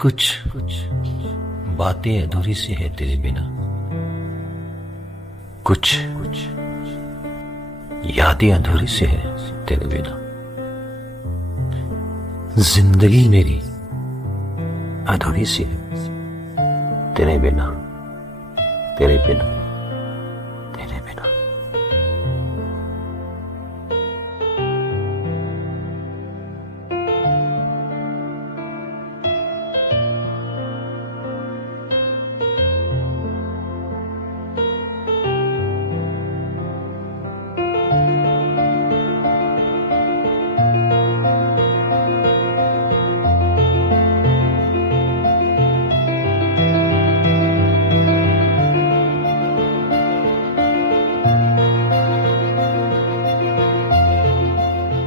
कुछ बातें अधूरी सी है तेरे बिना, कुछ यादें अधूरी सी है तेरे बिना। जिंदगी मेरी अधूरी सी है तेरे बिना, तेरे बिना।